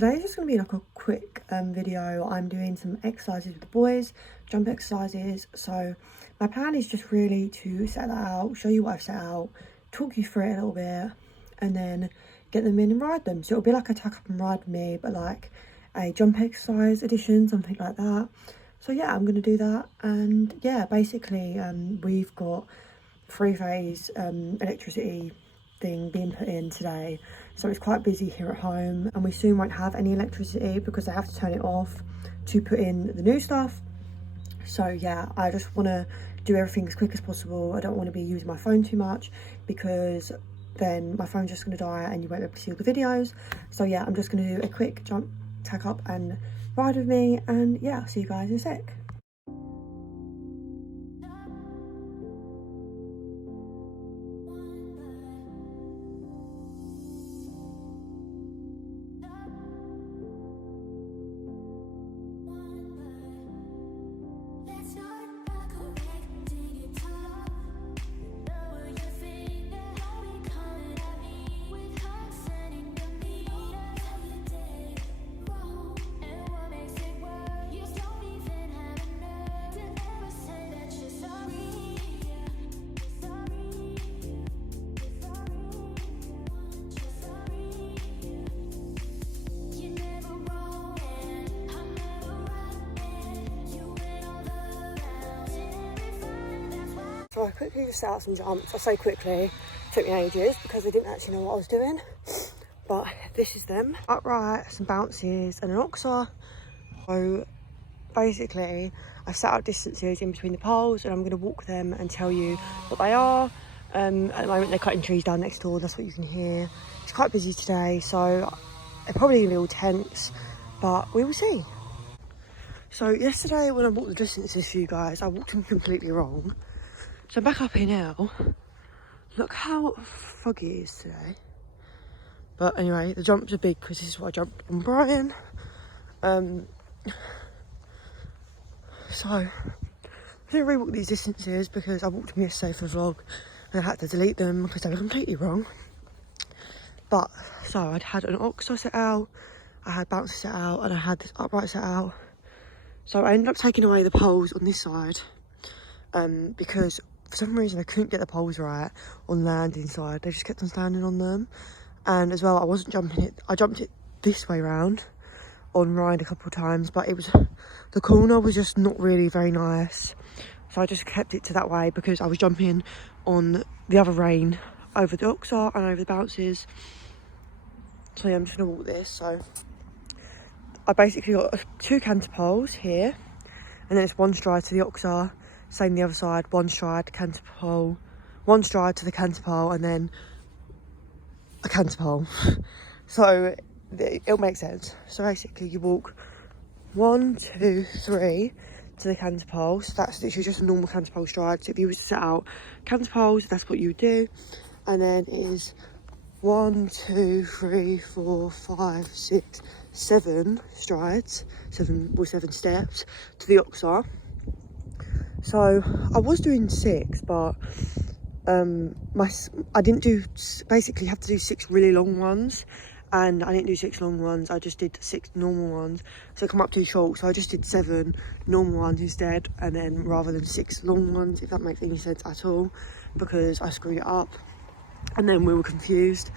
today's just going to be like a quick video. I'm doing some exercises with the boys, jump exercises. So my plan is just really to set that out, show you what I've set out, talk you through it a little bit, and then get them in and ride them. So it'll be like a tack up and ride with me, but like a jump exercise edition, something like that. So yeah, I'm going to do that. And yeah, basically we've got 3-phase electricity thing being put in today, so it's quite busy here at home, and we soon won't have any electricity because I have to turn it off to put in the new stuff. So yeah, I just want to do everything as quick as possible. I don't want to be using my phone too much because then my phone's just going to die and you won't be able to see all the videos. So yeah, I'm just going to do a quick jump, tack up and ride with me, and yeah, I'll see you guys in a sec. So I quickly just set out some jumps. I say quickly, it took me ages because I didn't actually know what I was doing. But this is them. Upright, some bounces and an oxer. So basically, I set out distances in between the poles and I'm going to walk them and tell you what they are. At the moment they're cutting trees down next door, that's what you can hear. It's quite busy today, so they're probably going to be all tense, but we will see. So yesterday when I walked the distances for you guys, I walked them completely wrong. So I'm back up here now. Look how foggy it is today. But anyway, the jumps are big because this is what I jumped on Brian. So I'm going to rewalk these distances because I walked them yesterday for the vlog and I had to delete them because they were completely wrong. But so I'd had an oxer set out, I had bouncer set out, and I had this upright set out. So I ended up taking away the poles on this side because for some reason I couldn't get the poles right on the landing side. They just kept on standing on them. And as well, I wasn't jumping it. I jumped it this way round on Ryan a couple of times, but it was, the corner was just not really very nice. So I just kept it to that way because I was jumping on the other rein over the oxer and over the bounces. So yeah, I'm just gonna walk this. So I basically got 2 canter poles here, and then it's 1 stride to the oxer. Same the other side, 1 stride, canter pole, 1 stride to the canter pole, and then a canter pole. So it'll make sense. So basically you walk 1, 2, 3 to the canter pole. So that's literally just a normal canter pole stride. So if you were to set out canter poles, that's what you would do. And then it is 1, 2, 3, 4, 5, 6, 7 strides, 7 steps to the oxer. So I was doing 6, but I didn't do, basically have to do 6 really long ones, and I didn't do 6 long ones, I just did 6 normal ones, so it come up too short. So I just did 7 normal ones instead, and then rather than 6 long ones, if that makes any sense at all, because I screwed it up and then we were confused.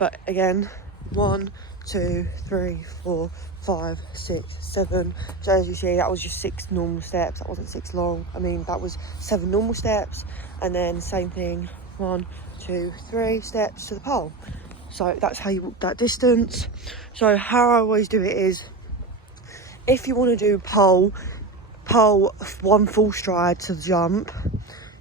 But again, 1, 2, 3, 4, 5, 6, 7. So as you see, that was just 6 normal steps. That wasn't 6 long. I mean, that was 7 normal steps, and then same thing, 1, 2, 3 steps to the pole. So that's how you walk that distance. So how I always do it is, if you want to do pole 1 full stride to the jump,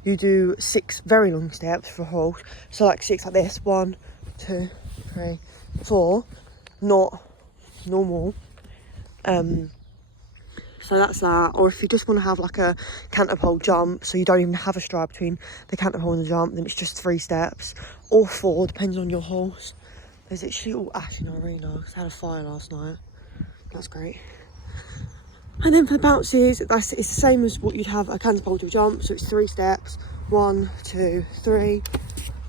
you do 6 very long steps for a horse. So like 6 like this, 1, 2, 3, 4, not normal. So that's that. Or if you just want to have like a canter pole jump, so you don't even have a stride between the canter pole and the jump, then it's just 3 steps or 4, depends on your horse. There's actually all ash in our arena because I had a fire last night. That's great. And then for the bounces, it's the same as what you'd have a canter pole to a jump. So it's 3 steps, 1, 2, 3.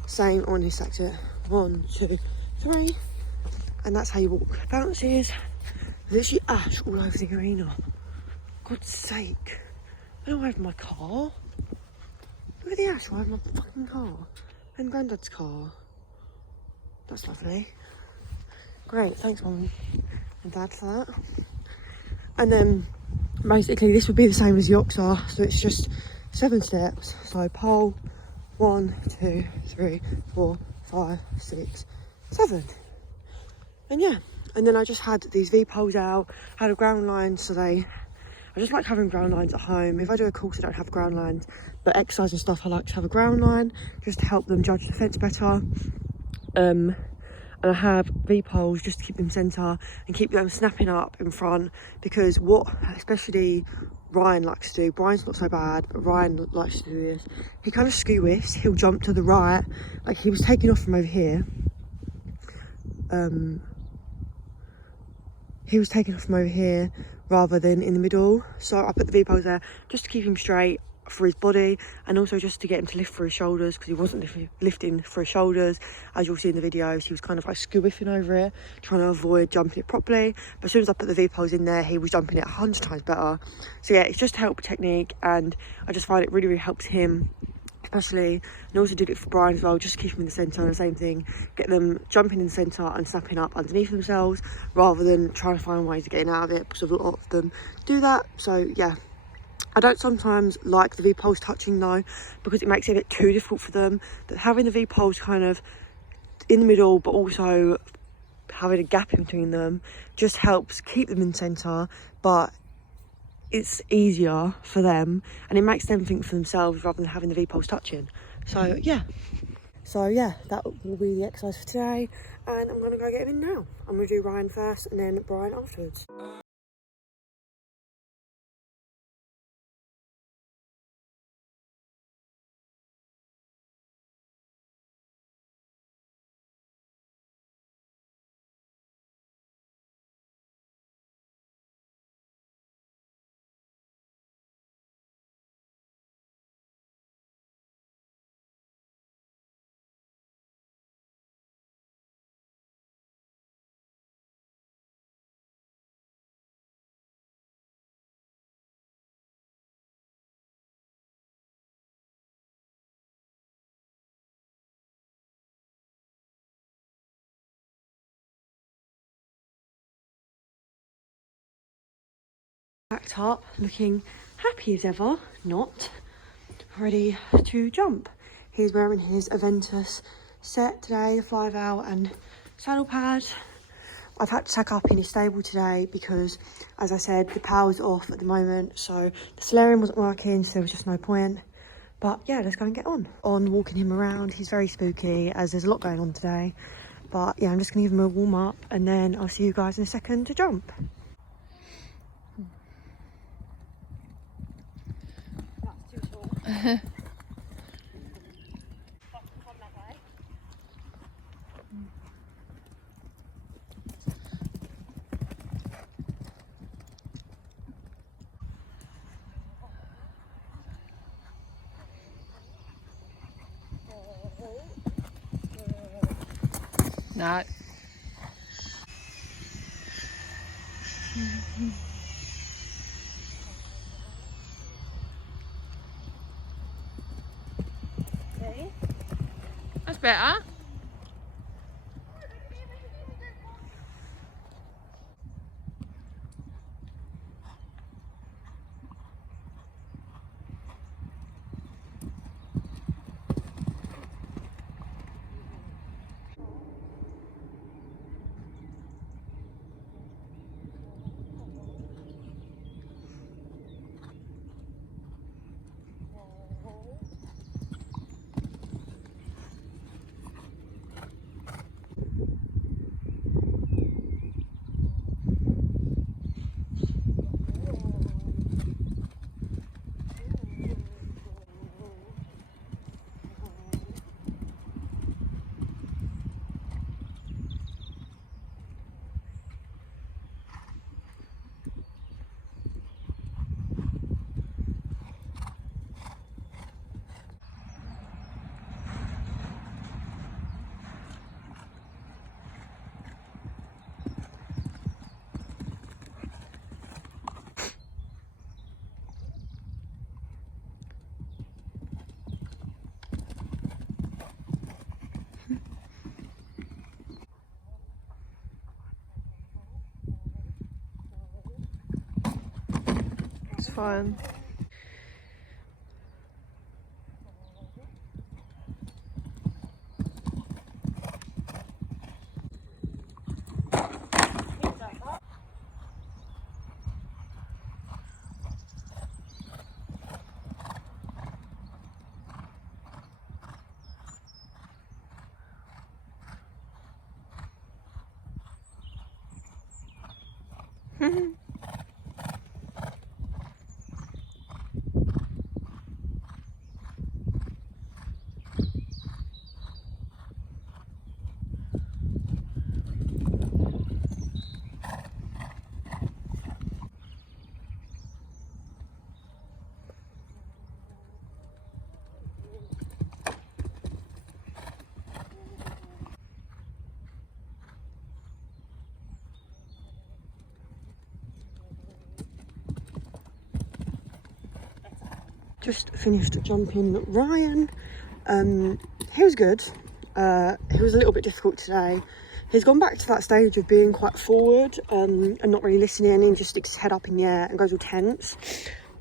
Same on this sector, 1, 2, 3. And that's how you walk. Bounces. There's literally ash all over the arena. God's sake. I don't have my car. Look at the ash all over my fucking car. And Grandad's car. That's lovely. Great, thanks Mum and Dad for that. And then basically this would be the same as the Oxar, so it's just 7 steps. So pole, 1, 2, 3, 4, 5, 6, 7. And yeah, and then I just had these V poles out, had a ground line, so I just like having ground lines at home. If I do a course I don't have ground lines, but exercise and stuff I like to have a ground line just to help them judge the fence better. And I have V-poles just to keep them centre and keep them snapping up in front, because what especially Ryan likes to do, Brian's not so bad, but Ryan likes to do this, he kind of skew whiffs, he'll jump to the right, like he was taking off from over here. He was taking off from over here rather than in the middle, so I put the V-poles there just to keep him straight for his body, and also just to get him to lift for his shoulders, because he wasn't lifting for his shoulders. As you'll see in the videos, he was kind of like skew-whiffing over it, trying to avoid jumping it properly. But as soon as I put the V-poles in there, he was jumping it 100 times better. So yeah, it's just help technique, and I just find it really, really helps him especially, and also did it for Brian as well, just to keep him in the centre. The same thing, get them jumping in the centre and snapping up underneath themselves, rather than trying to find ways of getting out of it, because a lot of them do that. So yeah, I don't sometimes like the V-poles touching though, because it makes it a bit too difficult for them. That having the V-poles kind of in the middle, but also having a gap in between them, just helps keep them in centre, but it's easier for them, and it makes them think for themselves rather than having the V-poles touching. So yeah, that will be the exercise for today, and I'm gonna go get him in now. I'm gonna do Ryan first and then Brian afterwards. Backed up, looking happy as ever, not ready to jump. He's wearing his Aventus set today, the fly valve and saddle pad. I've had to tack up in his stable today because, as I said, the power's off at the moment, so the solarium wasn't working, so there was just no point. But yeah, let's go and get on walking him around. He's very spooky, as there's a lot going on today. But yeah, I'm just gonna give him a warm up, and then I'll see you guys in a second to jump. That's too short. No. See? That's better. It's fine. Just finished jumping Ryan. He was good. He was a little bit difficult today. He's gone back to that stage of being quite forward and not really listening, and just sticks his head up in the air and goes all tense.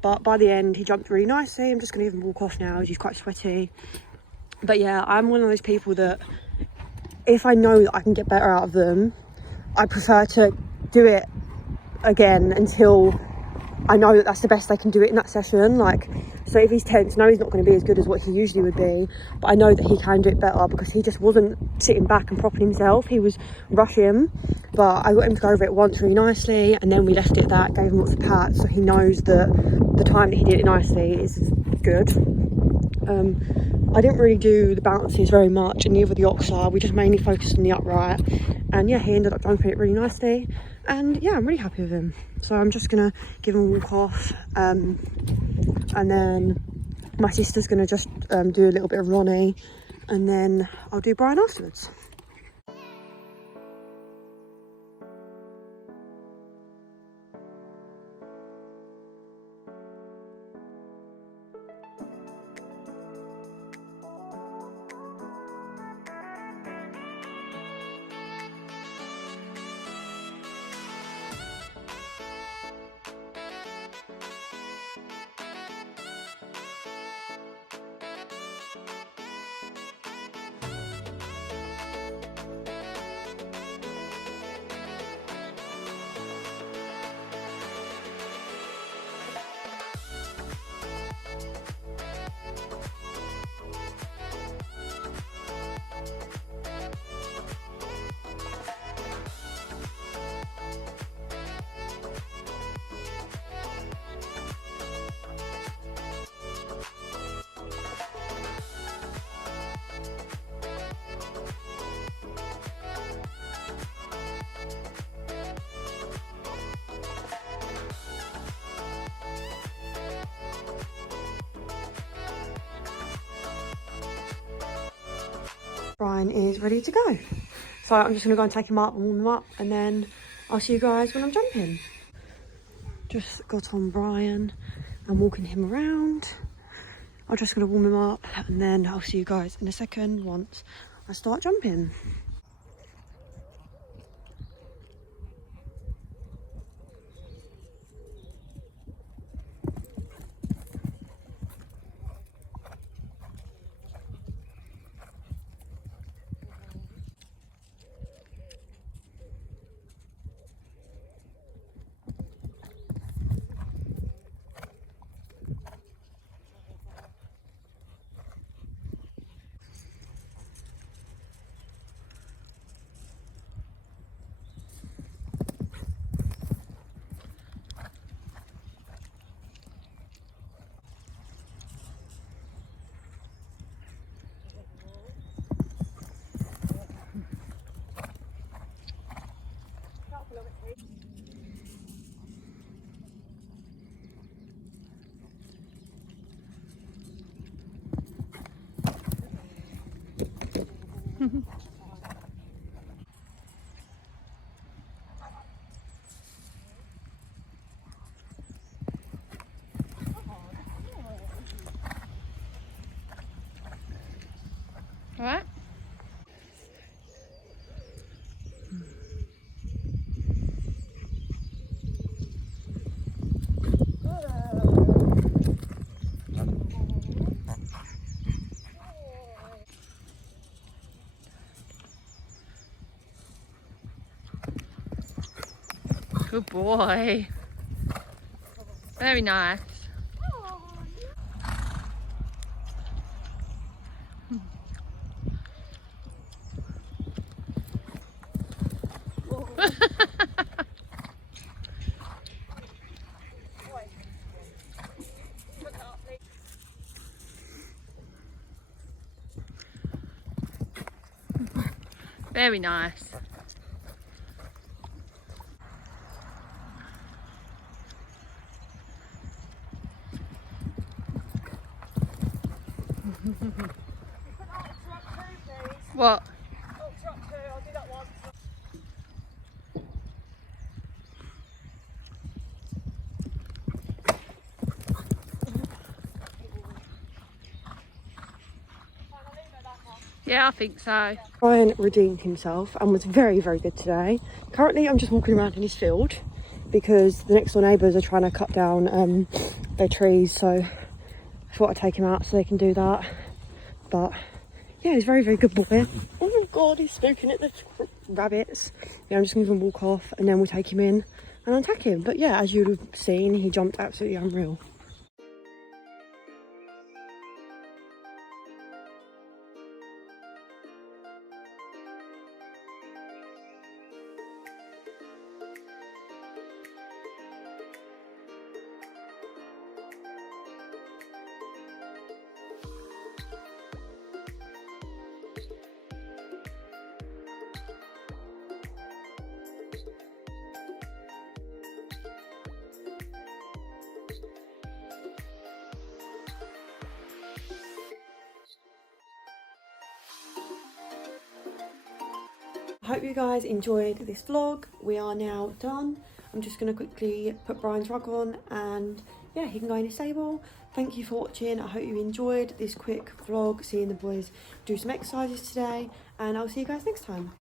But by the end, he jumped really nicely. I'm just going to give him a walk off now as he's quite sweaty. But yeah, I'm one of those people that if I know that I can get better out of them, I prefer to do it again until I know that that's the best they can do it in that session. Like, so if he's tense, I know he's not going to be as good as what he usually would be, but I know that he can do it better because he just wasn't sitting back and propping himself. He was rushing, but I got him to go over it once really nicely, and then we left it at that, gave him lots of pats, so he knows that the time that he did it nicely is good. I didn't really do the bounces very much, and neither the oxar. We just mainly focused on the upright, and yeah, he ended up jumping it really nicely, and yeah, I'm really happy with him. So I'm just gonna give him a walk off, and then my sister's gonna just do a little bit of Ronnie, and then I'll do Brian afterwards. Brian is ready to go. So I'm just going to go and take him up and warm him up, and then I'll see you guys when I'm jumping. Just got on Brian. I'm walking him around. I'm just going to warm him up, and then I'll see you guys in a second once I start jumping. Good boy. Very nice. Very nice. What? Yeah, I think so. Ryan redeemed himself and was very, very good today. Currently, I'm just walking around in his field because the next door neighbours are trying to cut down their trees. So I thought I'd take him out so they can do that. But yeah, he's a very, very good boy. Oh my God, he's spooking at the rabbits. Yeah, I'm just going to walk off and then we'll take him in and untack him. But yeah, as you'd have seen, he jumped absolutely unreal. I hope you guys enjoyed this vlog. We are now done. I'm just going to quickly put Brian's rug on and yeah, he can go in his stable. Thank you for watching. I hope you enjoyed this quick vlog, seeing the boys do some exercises today, and I'll see you guys next time.